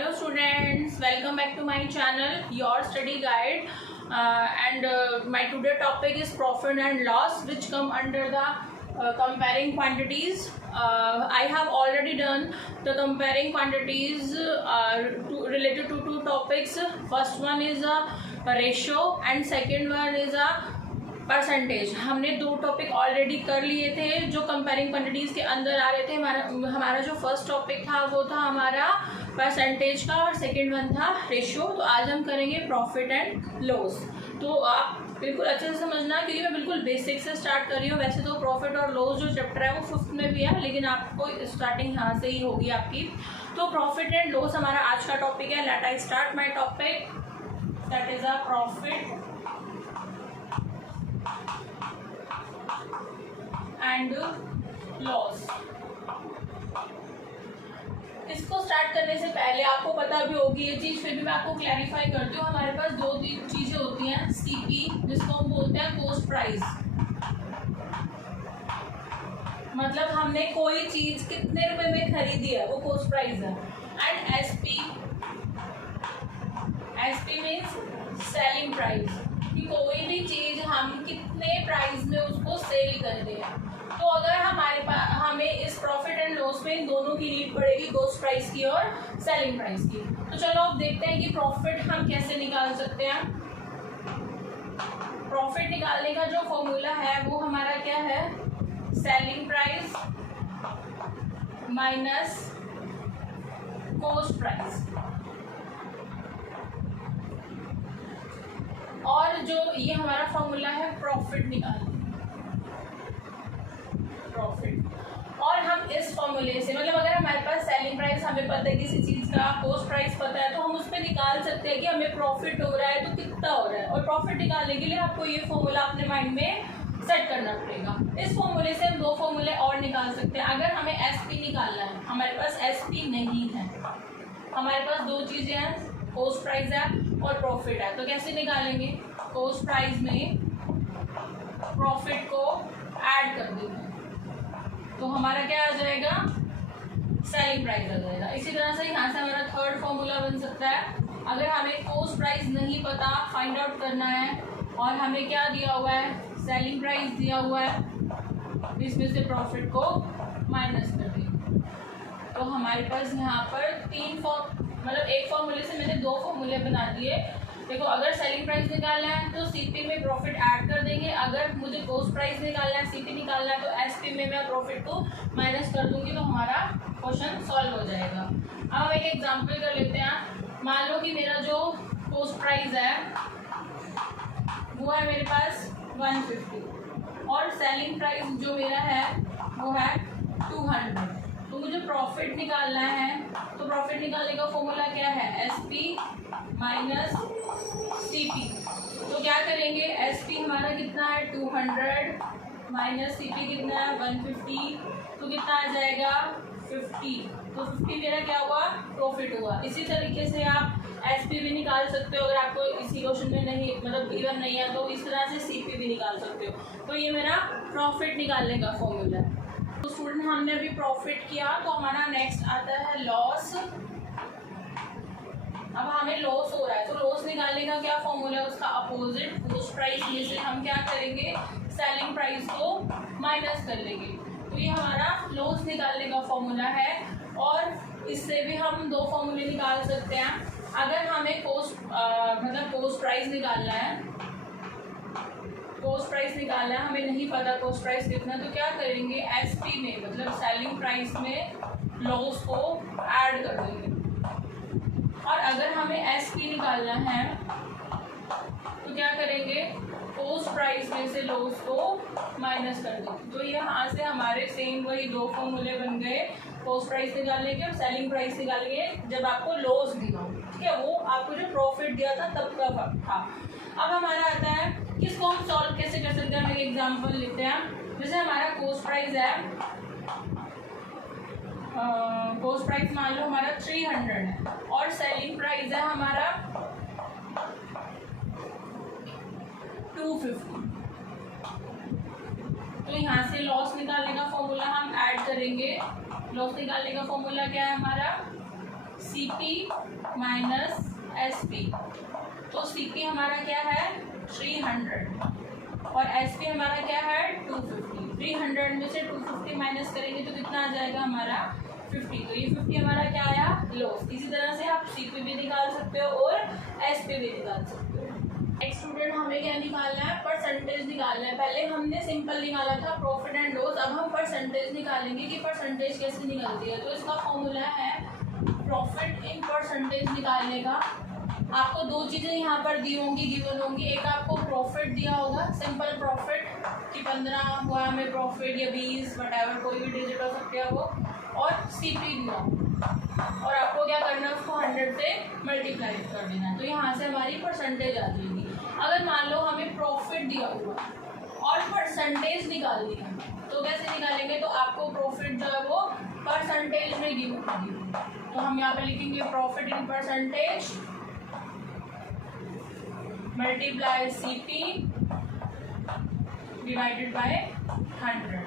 Hello students, welcome back to my channel, your study guide. My today topic is profit and loss, which come under the comparing quantities. I have already done the comparing quantities related to two topics. First one is a ratio and second one is a percentage. हमने दो topic already कर लिए थे जो comparing quantities के अंदर आ रहे थे. हमारा जो फर्स्ट टॉपिक था वो था हमारा परसेंटेज का और सेकंड वन था रेशियो. तो आज हम करेंगे प्रॉफिट एंड लॉस. तो आप बिल्कुल अच्छे से समझना क्योंकि मैं बिल्कुल बेसिक से स्टार्ट कर रही हूँ. वैसे तो प्रॉफिट और लॉस जो चैप्टर है वो फिफ्थ में भी है, लेकिन आपको स्टार्टिंग यहाँ से ही होगी आपकी. तो प्रॉफिट एंड लॉस हमारा आज का टॉपिक है. Let I start my topic, that is a profit and loss. इसको स्टार्ट करने से पहले आपको पता भी होगी ये चीज़, फिर भी मैं आपको क्लैरिफाई करती हूँ. हमारे पास दो तीन चीज़ें होती हैं. सीपी, जिसको हम बोलते हैं कॉस्ट प्राइस, मतलब हमने कोई चीज़ कितने रुपए में खरीदी है वो कॉस्ट प्राइस है. And SP, SP means selling price, कि कोई भी चीज़ हम कितने प्राइस में उसको सेल करते हैं. तो अगर हमारे पास हमें इस प्रॉफिट एंड लॉस में इन दोनों की नीड पड़ेगी, कॉस्ट प्राइस की और सेलिंग प्राइस की. तो चलो अब देखते हैं कि प्रॉफिट हम कैसे निकाल सकते हैं. प्रॉफिट निकालने का जो फॉर्मूला है वो हमारा क्या है, selling price minus cost price. और जो ये हमारा फॉर्मूला है प्रॉफिट निकालने, प्रॉफिट. और हम इस फॉर्मूले से, मतलब अगर हमारे पास सेलिंग प्राइस हमें पता है, किसी चीज़ का कॉस्ट प्राइस पता है, तो हम उस पर निकाल सकते हैं कि हमें प्रॉफिट हो रहा है तो कितना हो रहा है. और प्रॉफिट निकालने के लिए आपको ये फॉर्मूला अपने माइंड में सेट करना पड़ेगा. इस फॉर्मूले से हम दो फॉर्मूले और निकाल सकते हैं. अगर हमें एसपी निकालना है, हमारे पास एसपी नहीं है, हमारे पास दो चीज़ें हैं, कॉस्ट प्राइस है और प्रॉफिट है. तो कैसे निकालेंगे, कॉस्ट प्राइस में प्रॉफिट को ऐड कर देंगे तो हमारा क्या आ जाएगा, सेलिंग प्राइस आ जाएगा. इसी तरह से यहाँ से हमारा थर्ड फॉर्मूला बन सकता है. अगर हमें कॉस्ट प्राइस नहीं पता, फाइंड आउट करना है और हमें क्या दिया हुआ है, सेलिंग प्राइस दिया हुआ है, इसमें से प्रॉफिट को माइनस कर देंगे. तो हमारे पास यहाँ पर तीन मतलब एक फॉर्मूले से मैंने दो फॉर्मूले बना दिए. देखो, अगर सेलिंग प्राइस निकालना है तो सीपी में प्रॉफिट ऐड कर देंगे. अगर मुझे कॉस्ट प्राइस निकालना है, सीपी निकालना है, तो एसपी में मैं प्रॉफिट को माइनस कर दूंगी. तो हमारा क्वेश्चन सॉल्व हो जाएगा. अब हम एक एग्जांपल कर लेते हैं. मान लो कि मेरा जो कॉस्ट प्राइस है वो है मेरे पास 150 और सेलिंग प्राइस जो मेरा है वो है 200. तो मुझे प्रॉफिट निकालना है. तो प्रॉफिट निकालने का फॉर्मूला क्या है, एसपी माइनस सीपी. तो क्या करेंगे, एसपी हमारा कितना है 200 माइनस सीपी कितना है 150. तो कितना आ जाएगा 50. तो 50 मेरा क्या हुआ, प्रॉफिट हुआ. इसी तरीके से आप एसपी भी निकाल सकते हो. अगर आपको इसी क्वेश्चन में नहीं, मतलब गिवन नहीं है, तो इस तरह से सीपी भी निकाल सकते हो. तो ये मेरा प्रॉफिट निकालने का फॉर्मूला है. तो स्टूडेंट, हमने अभी प्रॉफिट किया, तो हमारा नेक्स्ट आता है लॉस. अब हमें लॉस हो रहा है तो लॉस निकालने का क्या फॉर्मूला है, उसका अपोजिट. कॉस्ट प्राइस में से हम क्या करेंगे, सेलिंग प्राइस को माइनस कर लेंगे. तो ये हमारा लॉस निकालने का फॉर्मूला है. और इससे भी हम दो फॉर्मूले निकाल सकते हैं. अगर हमें मतलब कॉस्ट प्राइस निकालना है, कॉस्ट प्राइस निकालना है, हमें नहीं पता कॉस्ट प्राइस कितना, तो क्या करेंगे, एसपी में मतलब सेलिंग प्राइस में लॉस को ऐड कर देंगे. और अगर हमें एसपी निकालना है तो क्या करेंगे, कॉस्ट प्राइस में से लॉस को माइनस कर देंगे. तो यहाँ से हमारे सेम वही दो फॉर्मूले बन गए, कॉस्ट प्राइस निकालने के और सेलिंग प्राइस निकालने के जब आपको लॉस दिया हो. ठीक है, वो आपको जो प्रॉफिट दिया था तब का था. अब हमारा आता है कि इसको हम सॉल्व कैसे कर सकते हैं. हम एक एग्जाम्पल लेते हैं. जैसे हमारा कॉस्ट प्राइस है, कॉस्ट प्राइस मान लो हमारा 300 है और सेलिंग प्राइस है हमारा 250. तो यहाँ से लॉस निकालने का फॉर्मूला हम ऐड करेंगे. लॉस निकालने का फॉर्मूला क्या है हमारा, CP माइनस SP। तो CP हमारा क्या है 300 और SP हमारा क्या है 250। 300 में से 250 माइनस करेंगे तो कितना आ जाएगा हमारा 50। तो ये 50 हमारा क्या आया लॉस। इसी तरह से आप CP भी निकाल सकते हो और SP भी निकाल सकते हो। नेक्स्ट स्टूडेंट हमें क्या निकालना है परसेंटेज निकालना है। पहले हमने सिंपल निकाला था प्रॉफिट एंड लॉस, अब हम परसेंटेज निकालेंगे कि परसेंटेज कैसे निकलती है। तो इसका फॉर्मूला है प्रॉफिट इन परसेंटेज निकालने का। आपको दो चीज़ें यहाँ पर दी होंगी गिवन होंगी। एक आपको प्रॉफिट दिया होगा सिंपल प्रॉफिट कि 15 हुआ हमें प्रॉफिट या 20 वटएवर कोई भी डिजिट हो सकते हैं वो, और CP दिया और आपको क्या करना है उसको 100 से मल्टीप्लाई कर देना है। तो यहाँ से हमारी परसेंटेज आ जाएगी। अगर मान लो हमें प्रॉफिट दिया हुआ और परसेंटेज निकालनी है तो कैसे निकालेंगे। तो आपको प्रॉफिट जो है वो परसेंटेज में गिवन होगी। तो हम यहाँ पे लिखेंगे profit in percentage multiply CP divided by 100।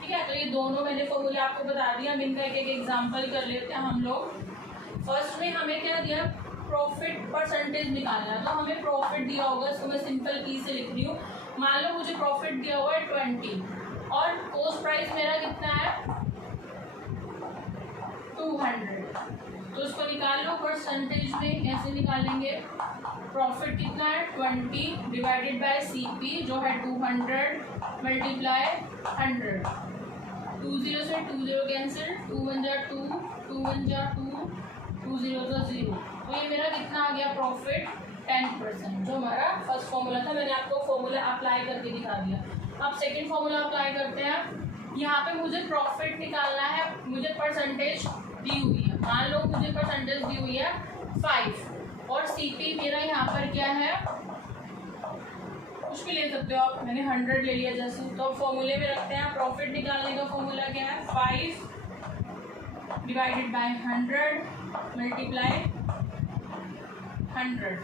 ठीक है, तो ये दोनों मैंने फॉर्मूले आपको बता दिया। हम इनका एक एक एग्जांपल कर लेते हैं हम लोग। फर्स्ट में हमें क्या दिया प्रॉफिट परसेंटेज निकालना है। तो हमें प्रॉफिट दिया होगा, इसको मैं सिंपल P से लिख रही हूँ। मान लो मुझे प्रॉफिट दिया हुआ है 20 और कॉस्ट प्राइस मेरा कितना है 200। तो इसको निकाल लो परसेंटेज में। कैसे निकालेंगे प्रॉफिट कितना है 20 डिवाइडेड बाय CP जो है 200 मल्टीप्लाई 100। 20 से 20 कैंसिल, 2 1 जा 2, 2 1 जा 2, 2 0 जा 0। तो ये मेरा कितना आ गया प्रॉफिट 10%। जो हमारा फर्स्ट फॉर्मूला था मैंने आपको फॉर्मूला अप्लाई करके दिखा दिया। अब सेकंड फॉर्मूला अप्लाई करते हैं। यहाँ पे मुझे प्रॉफिट निकालना है, मुझे परसेंटेज दी हुई है। मान लो मुझे परसेंटेज दी हुई है 5 और CP मेरा यहाँ पर क्या है कुछ भी ले सकते हो आप, मैंने 100 ले लिया जैसे। तो फॉर्मूले में रखते हैं प्रॉफिट निकालने का फॉर्मूला क्या है 5 डिवाइडेड बाय 100 मल्टीप्लाई 100।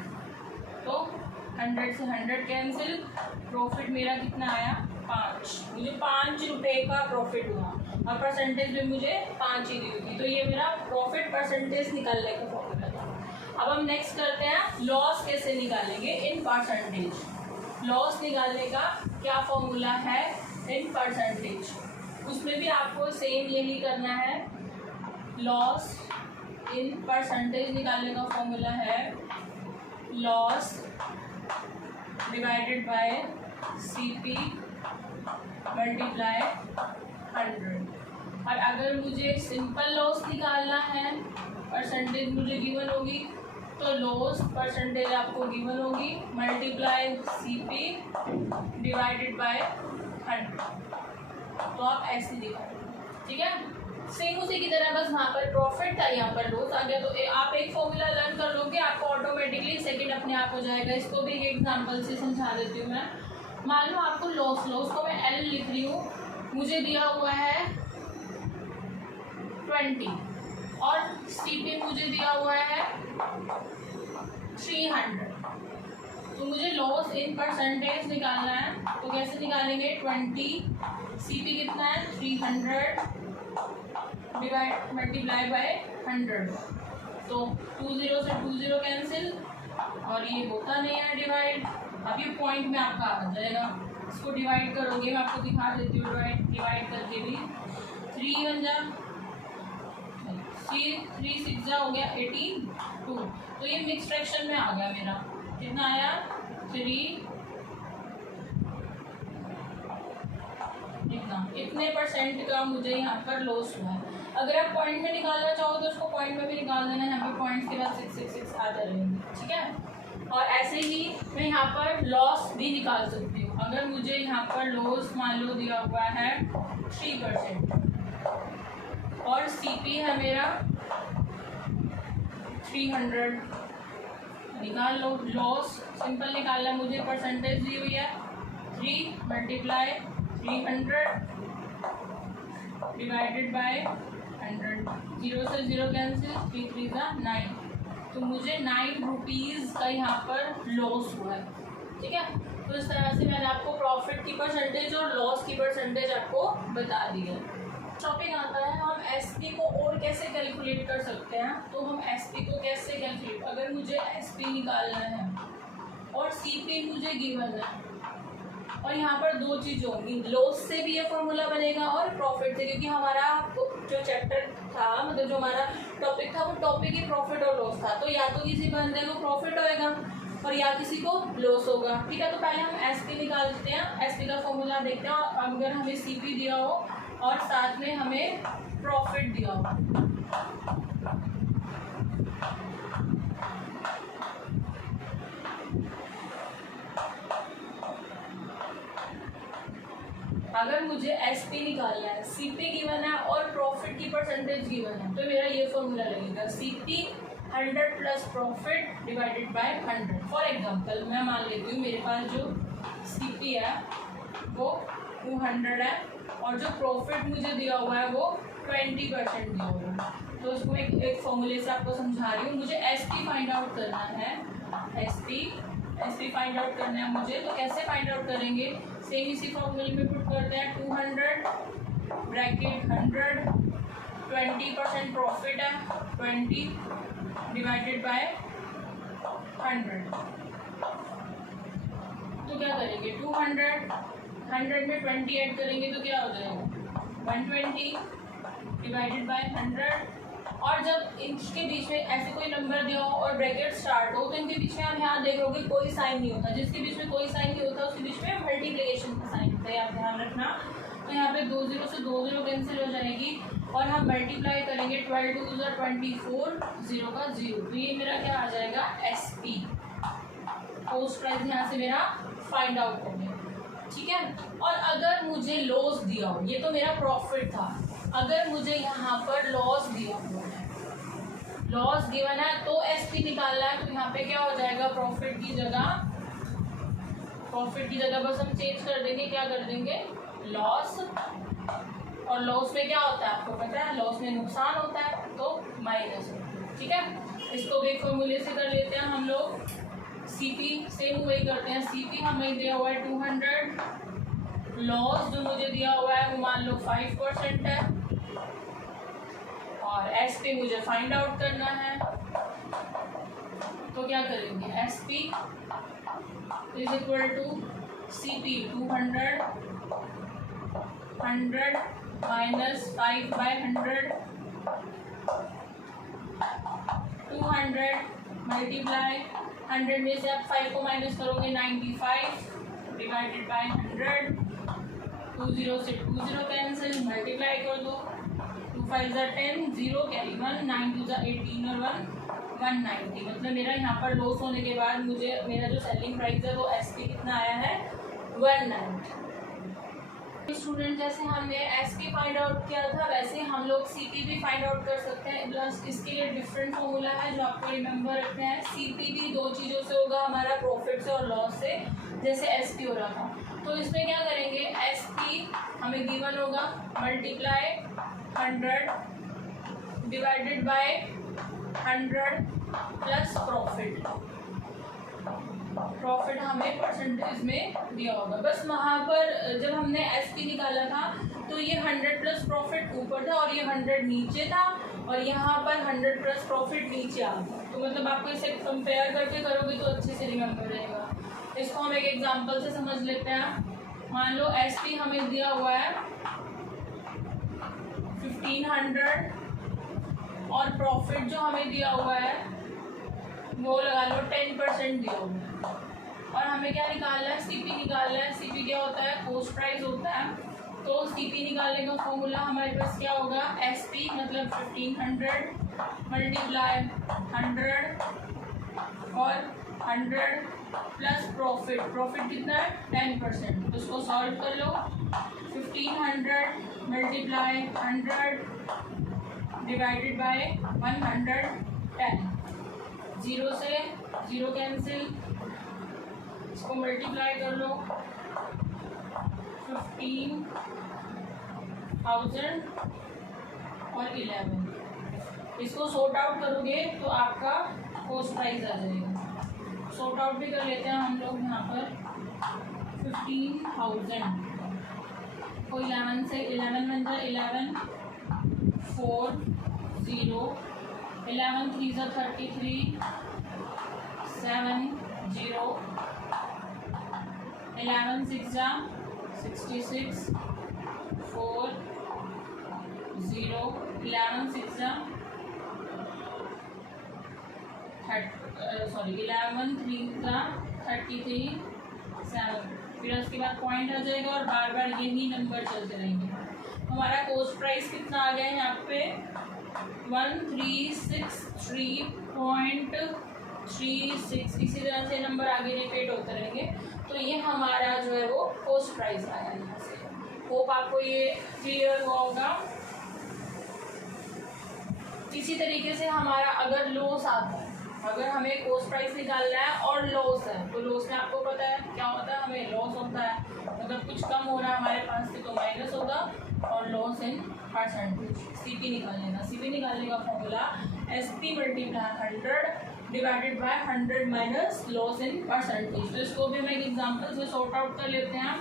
तो 100 से 100 कैंसिल, प्रॉफिट मेरा कितना आया 5। मुझे 5 रुपये का प्रॉफिट हुआ और परसेंटेज में मुझे 5 ही दी हुई। तो ये मेरा प्रॉफिट परसेंटेज निकालने का फॉर्मूला था। अब हम नेक्स्ट करते हैं लॉस कैसे निकालेंगे इन परसेंटेज। लॉस निकालने का क्या फॉर्मूला है इन परसेंटेज, उसमें भी आपको सेम यही करना है। लॉस इन परसेंटेज निकालने का फॉर्मूला है loss divided by CP multiply 100। और अगर मुझे सिंपल लॉस निकालना है परसेंटेज मुझे गिवन होगी तो लॉस परसेंटेज आपको गिवन होगी मल्टीप्लाई CP डिवाइडेड बाय 100। तो आप ऐसे दिखाओ। ठीक है, सेम उसी की तरह बस वहाँ पर प्रॉफिट था यहाँ पर लॉस आ गया। तो आप एक फॉर्मूला लर्न कर लोगे आपको ऑटोमेटिकली सेकंड अपने आप हो जाएगा। इसको भी एक एग्जांपल से समझा देती हूँ मैं। मान लो आपको लॉस को मैं L लिख रही हूँ, मुझे दिया हुआ है 20 और CP मुझे दिया हुआ है 300। तो मुझे लॉस इन परसेंटेज निकालना है। तो कैसे निकालेंगे 20 CP कितना है 300 डिवाइड मल्टीप्लाई बाय 100। तो 20 से 20 कैंसिल और ये होता नहीं है डिवाइड। अब ये पॉइंट में आपका आ जाएगा, इसको डिवाइड करोगे मैं आपको दिखा देती हूँ डिवाइड करके भी। 3 1 जा 3 6 जा हो गया 82। तो ये मिक्स फ्रैक्शन में आ गया मेरा कितना आया 3 इतने परसेंट का मुझे यहाँ पर लॉस हुआ है। अगर आप पॉइंट में निकालना चाहो तो उसको पॉइंट में भी निकाल देना है। यहाँ पे पॉइंट्स के बाद 666 आ जाएंगे। ठीक है, और ऐसे ही मैं यहाँ पर लॉस भी निकाल सकती हूँ। अगर मुझे यहाँ पर लॉस मान लो दिया हुआ है 3% और CP है मेरा 300, निकाल लो। लॉस सिंपल निकालना मुझे, परसेंटेज दी हुई है 3 मल्टीप्लाई 300 डिवाइडेड बाय 100। 0 से 0 कैंसिल, 3 3 का 9। तो मुझे 9 रुपीज़ का यहाँ पर लॉस हुआ है। ठीक है, तो इस तरह से मैंने आपको प्रॉफिट की परसेंटेज और लॉस की परसेंटेज आपको बता दी है। टॉपिक आता है हम SP को और कैसे कैलकुलेट कर सकते हैं, तो हम SP को कैसे कैलकुलेट, अगर मुझे SP निकालना है और CP मुझे गिवन है और यहाँ पर दो चीज़ होंगी, लॉस से भी ये फॉर्मूला बनेगा और प्रॉफिट से, क्योंकि हमारा जो चैप्टर था, मतलब जो हमारा टॉपिक था वो टॉपिक ही प्रॉफिट और लॉस था। तो या तो किसी बंदे को प्रॉफिट होएगा और या किसी को लॉस होगा। ठीक है, तो पहले हम SP निकालते हैं, SP का फॉर्मूला देखते हैं। और अगर हमें CP दिया हो और साथ में हमें प्रॉफिट दिया हो, अगर मुझे SP निकालना है, CP गिवन है और प्रॉफिट की परसेंटेज गिवन है, तो मेरा ये फॉर्मूला लगेगा CP 100 plus profit divided by 100। For example मैं मान लेती हूँ मेरे पास जो CP है वो 200 है और जो प्रॉफिट मुझे दिया हुआ है वो 20% दिया हुआ है। तो उसको एक फॉर्मूले से आपको समझा रही हूँ। मुझे SP फाइंड आउट करना है, SP फाइंड आउट करना है मुझे। तो कैसे फाइंड आउट करेंगे, सेम इसी फॉर्मूले में पुट करते हैं। 200 ब्रैकेट 100, 20% प्रॉफिट है 20 डिवाइडेड बाय 100। तो क्या करेंगे, 200 में 20 ऐड करेंगे तो क्या हो जाएगा 120 डिवाइडेड बाय 100। और जब इनके बीच में ऐसे कोई नंबर दिया हो और ब्रैकेट स्टार्ट हो तो इनके बीच में आप यहाँ देख रहे हो कोई साइन नहीं होता। जिसके बीच में कोई साइन नहीं होता उसके बीच में मल्टीप्लिकेशन का साइन होता है, आप ध्यान रखना। तो यहाँ पे 2 0 से 2 0 कैंसिल हो जाएगी और हम मल्टीप्लाई करेंगे 12 2 24, 0 का 0। तो ये मेरा क्या आ जाएगा SP, कॉस्ट प्राइस यहाँ से मेरा फाइंड आउट हो गया। ठीक है, और अगर मुझे लॉस दिया हो, ये तो मेरा प्रॉफिट था, अगर मुझे यहाँ पर लॉस दिया हुआ है, लॉस गिवन है तो SP निकालना है। तो यहाँ पे क्या हो जाएगा, प्रॉफिट की जगह बस हम चेंज कर देंगे, क्या कर देंगे लॉस। और लॉस में क्या होता है आपको पता है, लॉस में नुकसान होता है तो माइनस। ठीक है, इसको भी फॉर्मूले से कर लेते हैं हम लोग। CP सेम वही करते हैं, CP हमें दिया हुआ है 200, लॉस जो मुझे दिया हुआ है वो मान लो 5% है और SP मुझे फाइंड आउट करना है। तो क्या करेंगे, SP is equal to CP 200 100 minus 5/100, 200 multiply 100 में से आप 5 को माइनस करोगे 95 डिवाइडेड बाय 100। 2 0 से 2 0 कैंसिल, मल्टीप्लाई कर दो, 2 5 10, 0 कैरी 1, 9 2 18 और 1 190। मतलब मेरा यहाँ पर लॉस होने के बाद मुझे मेरा जो सेलिंग प्राइस है वो SP कितना आया है 190। स्टूडेंट जैसे हमने SP फाइंड आउट किया था वैसे हम लोग CP भी फाइंड आउट कर सकते हैं। प्लस इसके लिए डिफरेंट फॉर्मूला है जो आपको रिमेंबर रखना है। CP भी दो चीज़ों से होगा, हमारा प्रॉफिट से और लॉस से, जैसे SP हो रहा था। तो इसमें क्या करेंगे, SP हमें गिवन होगा multiply 100 divided by 100 plus profit हमें परसेंटेज में दिया होगा। बस वहाँ पर जब हमने SP निकाला था तो ये 100 प्लस प्रॉफिट ऊपर था और ये 100 नीचे था और यहाँ पर 100 प्लस प्रॉफिट नीचे आ गया। तो मतलब आपको इसे कंपेयर करके करोगे तो अच्छे से रिमेंबर रहेगा। इसको हम एक एग्जांपल से समझ लेते हैं। मान लो SP हमें दिया हुआ है 1500 और प्रॉफिट जो हमें दिया हुआ है वो लगा लो 10% दिया हुआ है। और हमें क्या निकालना है, CP निकालना है। CP क्या होता है, कॉस्ट प्राइस होता है। तो CP निकालने का फॉर्मूला हमारे पास क्या होगा, SP मतलब 1500 मल्टीप्लाई 100 और 100 प्लस प्रॉफिट कितना है 10%। तो उसको सॉल्व कर लो, 1500 मल्टीप्लाई 100 डिवाइडेड बाय 110, 0 से 0 कैंसिल, इसको मल्टीप्लाई कर लो 15,000 और 11। इसको सॉर्ट आउट करोगे तो आपका कॉस्ट प्राइस आ जाएगा। सॉर्ट आउट भी कर लेते हैं हम लोग। यहाँ पर 15,000 को 11 से 11 बन जाए 11, 4 0 11 3 33 7 0 11 6 66 4 0 11 6 11 3 33 7, फिर उसके बाद पॉइंट आ जाएगा और बार बार यही नंबर चलते रहेंगे। हमारा कॉस्ट प्राइस कितना आ गया है यहाँ पे 1363.36। इसी तरह से नंबर आगे रिपीट होते रहेंगे। तो ये हमारा जो है वो कॉस्ट प्राइस आया यहाँ से। होप आपको ये क्लियर हुआ होगा। इसी तरीके से हमारा अगर लॉस आता है, अगर हमें कॉस्ट प्राइस निकालना है और लॉस है, तो लॉस में आपको पता है क्या होता है, हमें लॉस होता है मतलब कुछ कम हो रहा है हमारे पास से तो माइनस होगा, और लॉस इन परसेंटेज सीपी निकालने का। सीपी निकालने का formula SP multiply 100 divided by 100 minus loss in percentage. तो इसको भी हम एक एग्जाम्पल से सॉर्ट आउट कर लेते हैं।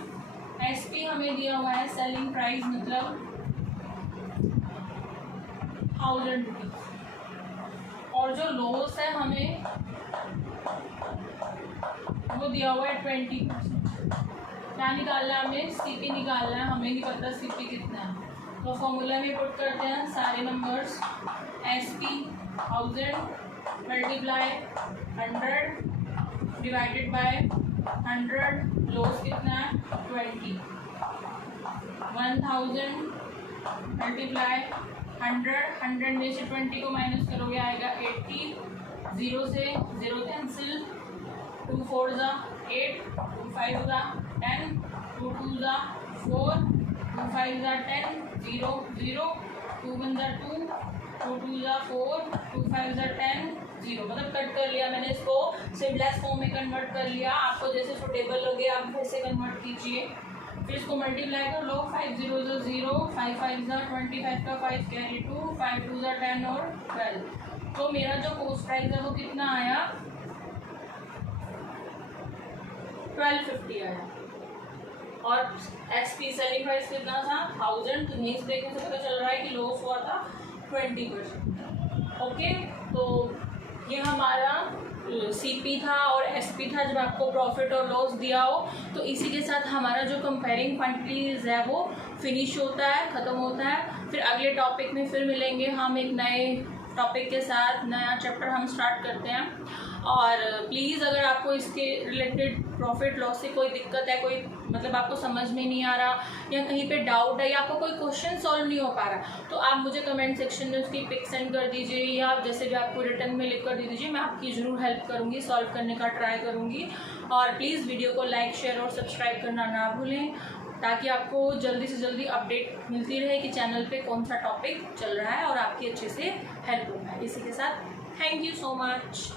एसपी हमें दिया हुआ है सेलिंग प्राइस मतलब 1000 रुपीज, और जो लॉस है हमें वो दिया हुआ है 20%। क्या निकालना है हमें, सीपी निकालना है। हमें नहीं पता सीपी कितना है, तो फॉर्मूला में पुट करते हैं सारे numbers. SP 1000 multiply 100 divided by 100, loss कितना है 20। 1000 मल्टीप्लाई 100 में से 20 को माइनस करोगे आएगा 80। 0 से 0 कैंसिल, 2 4 8, 2 5 10, 2 2 4, 2 5 10, 0 0, 2 1 2, 2 2 4, 2 5 10, 0। मतलब कट कर लिया मैंने, इसको सिम्पलेस्ट फॉर्म में कन्वर्ट कर लिया। आपको जैसे सुटेबल लगे आप वैसे कन्वर्ट कीजिए। फिर इसको मल्टीप्लाई कर लो, 5 0 0, 5 5 25 का 5 कैरी 2, 5 2 10 और 12। तो मेरा जो कॉस्ट प्राइस है वो कितना आया 1250 आया। और एसपी सेलिंग प्राइस कितना था 1000। तो नीचे देखने से पता चल रहा है कि लॉस हुआ था 20%। ओके, तो ये हमारा सीपी था और एसपी था जब आपको प्रॉफिट और लॉस दिया हो। तो इसी के साथ हमारा जो कंपेयरिंग क्वांटिटीज है वो फिनिश होता है, ख़त्म होता है। फिर अगले टॉपिक में फिर मिलेंगे हम एक नए टॉपिक के साथ, नया चैप्टर हम स्टार्ट करते हैं। और प्लीज़ अगर आपको इसके रिलेटेड प्रॉफिट लॉस से कोई दिक्कत है, कोई मतलब आपको समझ में नहीं आ रहा या कहीं पे डाउट है या आपको कोई क्वेश्चन सॉल्व नहीं हो पा रहा, तो आप मुझे कमेंट सेक्शन में उसकी पिक सेंड कर दीजिए या आप जैसे भी आपको रिटर्न में लिख कर दे दीजिए। मैं आपकी ज़रूर हेल्प करूँगी, सॉल्व करने का ट्राई करूँगी। और प्लीज़ वीडियो को लाइक शेयर और सब्सक्राइब करना ना भूलें, ताकि आपको जल्दी से जल्दी अपडेट मिलती रहे कि चैनल पे कौन सा टॉपिक चल रहा है और आपकी अच्छे से हेल्प हो पाए। इसी के साथ थैंक यू सो मच।